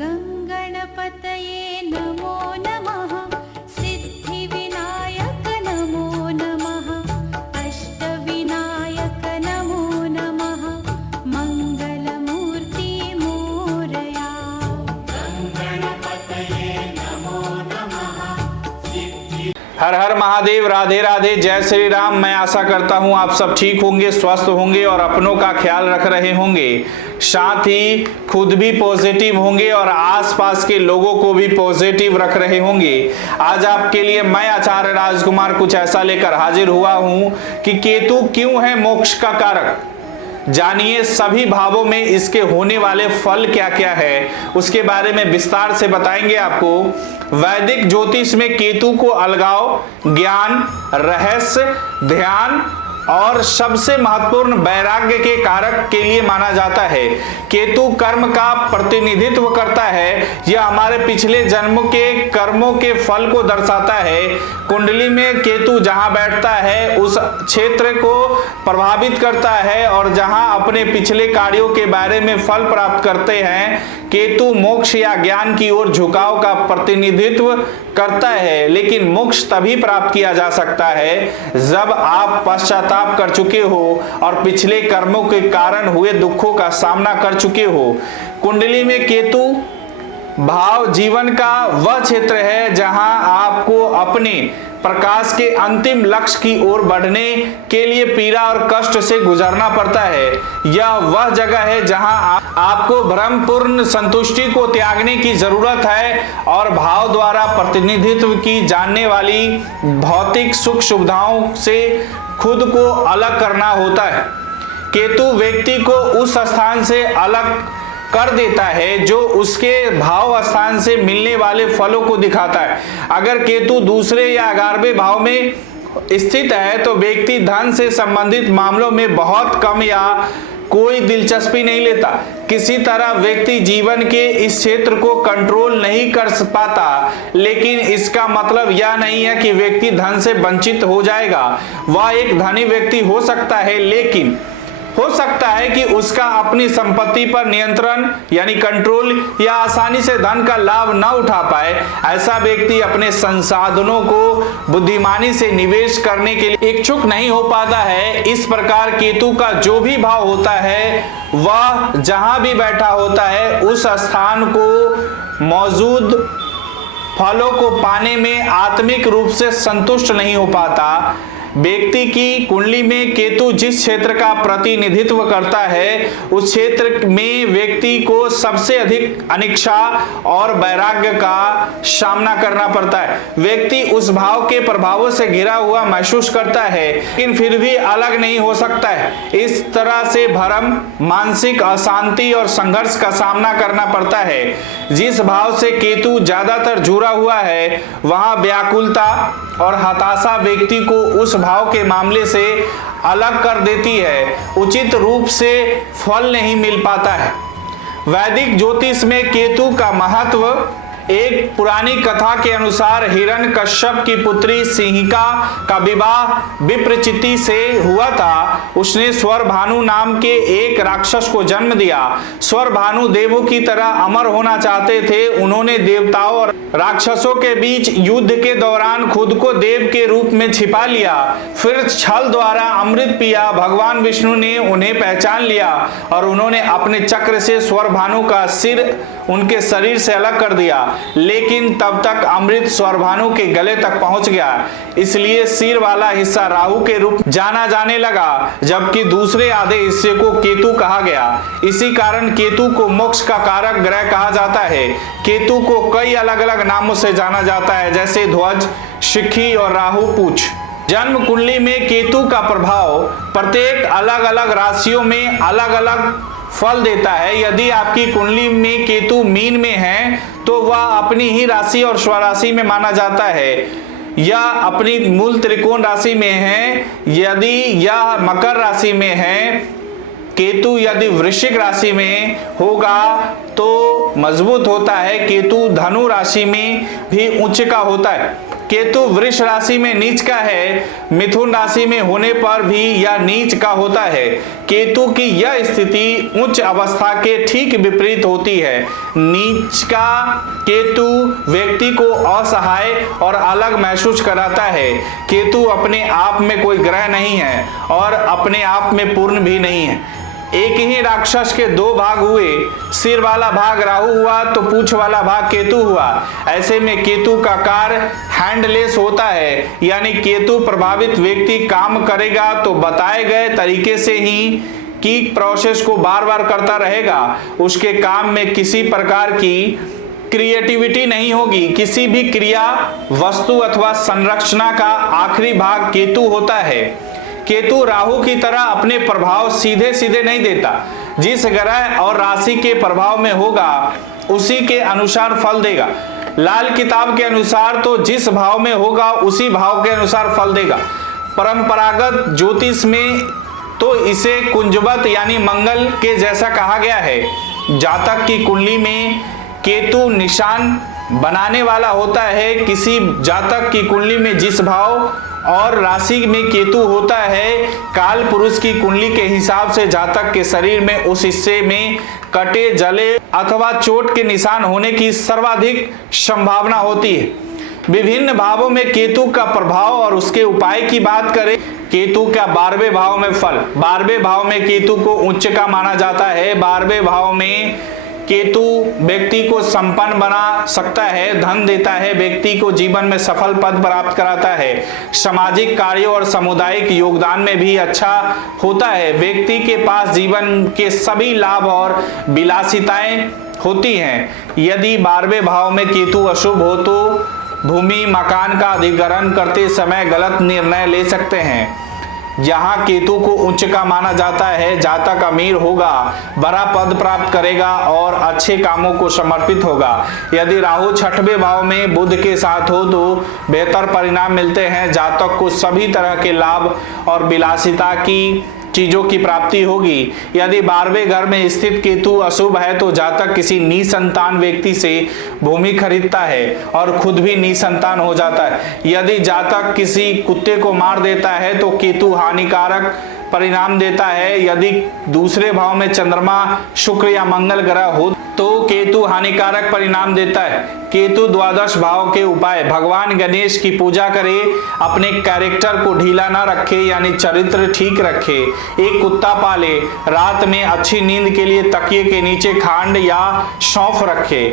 गंगणपतये नमो नमः, सिद्धिविनायक नमो नमः, अष्टविनायक नमो नमः, मंगलमूर्ति मोरया। गंगणपतये नमो नमः। हर हर महादेव, राधे राधे, जय श्री राम। मैं आशा करता हूं आप सब ठीक होंगे, स्वस्थ होंगे और अपनों का ख्याल रख रहे होंगे, साथ ही खुद भी पॉजिटिव होंगे और आसपास के लोगों को भी पॉजिटिव रख रहे होंगे। आज आपके लिए मैं आचार्य राजकुमार कुछ ऐसा लेकर हाजिर हुआ हूं कि केतु क्यों है मोक्ष का कारक। जानिए सभी भावों में इसके होने वाले फल क्या क्या है, उसके बारे में विस्तार से बताएंगे आपको। वैदिक ज्योतिष में केतु को अलगाव, ज्ञान, रहस्य, ध्यान और सबसे महत्वपूर्ण वैराग्य के कारक के लिए माना जाता है। केतु कर्म का प्रतिनिधित्व करता है, यह हमारे पिछले जन्म के कर्मों के फल को दर्शाता है। कुंडली में केतु जहां बैठता है उस क्षेत्र को प्रभावित करता है और जहां अपने पिछले कार्यों के बारे में फल प्राप्त करते हैं। केतु मोक्ष या ज्ञान की ओर झुकाव का प्रतिनिधित्व करता है, लेकिन मोक्ष तभी प्राप्त किया जा सकता है जब आप पश्चाताप कर चुके हो और पिछले कर्मों के कारण हुए दुखों का सामना कर चुके हो। कुंडली में केतु भाव जीवन का वह क्षेत्र है जहां आपको अपने प्रकाश के अंतिम लक्ष्य की ओर बढ़ने के लिए पीड़ा और कष्ट से गुजरना पड़ता है। यह वह जगह है जहां आपको भ्रमपूर्ण संतुष्टि को त्यागने की जरूरत है और भाव द्वारा प्रतिनिधित्व की जाने वाली भौतिक सुख सुविधाओं से खुद को अलग करना होता है। केतु व्यक्ति को उस स्थान से अलग कर देता है जो उसके भाव स्थान से मिलने वाले फलों को दिखाता है। अगर केतु दूसरे या 11वें भाव में स्थित है तो व्यक्ति धन से संबंधित मामलों में बहुत कम या कोई दिलचस्पी नहीं लेता। किसी तरह व्यक्ति जीवन के इस क्षेत्र को कंट्रोल नहीं कर पाता, लेकिन इसका मतलब यह नहीं है कि व्यक्ति धन से वंचित हो जाएगा। वह एक धनी व्यक्ति हो सकता है, लेकिन हो सकता है कि उसका अपनी संपत्ति पर नियंत्रण यानी कंट्रोल या आसानी से धन का लाभ न उठा पाए। ऐसा व्यक्ति अपने संसाधनों को बुद्धिमानी से निवेश करने के लिए इच्छुक नहीं हो पाता है। इस प्रकार केतु का जो भी भाव होता है वह जहां भी बैठा होता है उस स्थान को मौजूद फलों को पाने में आत्मिक रूप से संतुष्ट नहीं हो पाता। व्यक्ति की कुंडली में केतु जिस क्षेत्र का प्रतिनिधित्व करता है उस क्षेत्र में व्यक्ति को सबसे अधिक अनिच्छा और वैराग्य का सामना करना पड़ता है। व्यक्ति उस भाव के प्रभावों से घिरा हुआ महसूस करता है, लेकिन फिर भी अलग नहीं हो सकता है। इस तरह से भ्रम, मानसिक अशांति और संघर्ष का सामना करना पड़ता है। जिस भाव से केतु ज्यादातर जुड़ा हुआ है वहां व्याकुलता और हताशा व्यक्ति को उस भाव के मामले से अलग कर देती है, उचित रूप से फल नहीं मिल पाता है। वैदिक ज्योतिष में केतु का महत्व एक पुरानी कथा के अनुसार हिरण्यकश्यप की पुत्री सिंहिका का विवाह विप्रचिति से हुआ था। उसने स्वरभानु नाम के एक राक्षस को जन्म दिया। स्वरभानु देवों की तरह अमर होना चाहते थे। उन्होंने देवताओं और राक्षसों के बीच युद्ध के दौरान खुद को देव के रूप में छिपा लिया, फिर छल द्वारा अमृत पिया। भगवान विष्णु ने उन्हें पहचान लिया और उन्होंने अपने चक्र से स्वरभानु का सिर उनके शरीर से अलग कर दिया, लेकिन तब तक अमृत स्वरभानु के गले तक पहुंच गया। इसलिए सिर वाला हिस्सा राहु के रूप जाना जाने लगा, जबकि दूसरे आधे हिस्से को केतु कहा गया। इसी कारण केतु को मोक्ष का कारक ग्रह कहा जाता है। केतु को कई अलग अलग नामों से जाना जाता है, जैसे ध्वज, शिखी और राहु पूछ। जन्म कुंडली में केतु का प्रभाव प्रत्येक अलग अलग राशियों में अलग अलग फल देता है। यदि आपकी कुंडली में केतु मीन में है तो वह अपनी ही राशि और स्वराशि में माना जाता है, या अपनी मूल त्रिकोण राशि में है। यदि यह मकर राशि में है, केतु यदि वृश्चिक राशि में होगा तो मजबूत होता है। केतु धनु राशि में भी उच्च का होता है। केतु वृष राशि में नीच का है, मिथुन राशि में होने पर भी यह नीच का होता है। केतु की यह स्थिति उच्च अवस्था के ठीक विपरीत होती है। नीच का केतु व्यक्ति को असहाय और अलग महसूस कराता है। केतु अपने आप में कोई ग्रह नहीं है और अपने आप में पूर्ण भी नहीं है। एक ही राक्षस के दो भाग हुए, सिर वाला भाग राहु हुआ तो पूंछ वाला भाग केतु हुआ। ऐसे में केतु का कार्य हैंडलेस होता है, यानी केतु प्रभावित व्यक्ति काम करेगा तो बताए गए तरीके से ही की प्रोसेस को बार बार करता रहेगा। उसके काम में किसी प्रकार की क्रिएटिविटी नहीं होगी। किसी भी क्रिया, वस्तु अथवा संरचना का आखिरी भाग केतु होता है। केतु राहु की तरह अपने प्रभाव सीधे सीधे नहीं देता। जिस ग्रह और राशि के प्रभाव में होगा उसी के अनुसार फल देगा। लाल किताब के अनुसार तो जिस भाव में होगा उसी भाव के अनुसार फल देगा। परंपरागत ज्योतिष में तो इसे कुंजवत यानी मंगल के जैसा कहा गया है। जातक की कुंडली में केतु निशान बनाने वाला होता है। किसी जातक की कुंडली में जिस भाव और राशि में केतु होता है, काल पुरुष की कुंडली के हिसाब से जातक के शरीर में उस हिस्से में कटे, जले अथवा चोट के निशान होने की सर्वाधिक संभावना होती है। विभिन्न भावों में केतु का प्रभाव और उसके उपाय की बात करें। केतु का 12वें भाव में फल। 12वें भाव में केतु को उच्च का माना जाता है। 12वें भाव में केतु व्यक्ति को संपन्न बना सकता है, धन देता है, व्यक्ति को जीवन में सफल पद प्राप्त कराता है, सामाजिक कार्यों और सामुदायिक योगदान में भी अच्छा होता है। व्यक्ति के पास जीवन के सभी लाभ और विलासिताएं होती हैं। यदि 12वें भाव में केतु अशुभ हो तो भूमि मकान का अधिग्रहण करते समय गलत निर्णय ले सकते हैं। यहाँ केतु को उच्च का माना जाता है। जातक अमीर होगा, बड़ा पद प्राप्त करेगा और अच्छे कामों को समर्पित होगा। यदि राहु 6वें भाव में बुध के साथ हो तो बेहतर परिणाम मिलते हैं। जातक को सभी तरह के लाभ और विलासिता की चीजों की प्राप्ति होगी। यदि 12वें घर में स्थित केतु अशुभ है तो जातक किसी निसंतान व्यक्ति से भूमि खरीदता है और खुद भी निसंतान हो जाता है। यदि जातक किसी कुत्ते को मार देता है तो केतु हानिकारक परिणाम देता है। यदि दूसरे भाव में चंद्रमा, शुक्र या मंगल ग्रह हो तो केतु हानिकारक परिणाम देता है। केतु 12 भाव के उपाय। भगवान गणेश की पूजा करे, अपने कैरेक्टर को ढीला ना रखे यानी चरित्र ठीक रखे, एक कुत्ता पाले, रात में अच्छी नींद के लिए तकिए के नीचे खांड या सौंफ रखे।